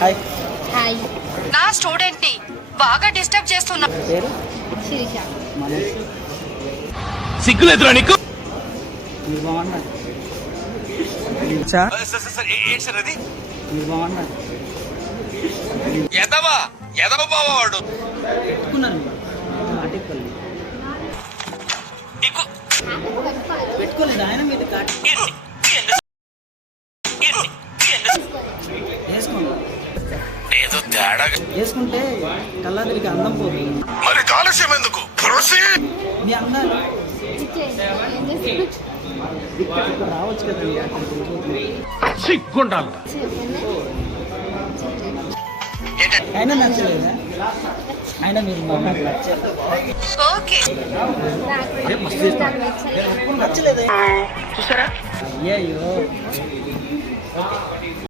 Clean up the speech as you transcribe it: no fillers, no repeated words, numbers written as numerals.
Hi. Hi. నా student ని బాగా డిస్టర్బ్ చేస్తున్నా. పేరు శిరీష. మనోజ్. సిగ్గులేదురా నీకు? మీరు బాగున్నారు. ఏంటి సార్ అది? మీరు బాగున్నారు. ఎదవా ఎదవ బావాడు పెట్టుకున్నారు నాటిపల్లి నీకు పెట్టుకోలేదు ఆయన మీద కాటి వేసుకోండి. ఏదో తేడా. వేసుకుంటే కళ్ళాదిరికి అందం పోతుంది. మరి ఆలస్యం ఎందుకు? మీ అందాలు ఇచ్చేయండి. ఏం చేస్తారు? ఇక్కడ రావచ్చు కదండి అక్కడికి. సిగ్గుండాలి. ఆయన నచ్చలేదా? ఆయన మీరు నాకు నచ్చారు. ఓకే. నచ్చలేదా? చూసారా? అయ్యయ్యో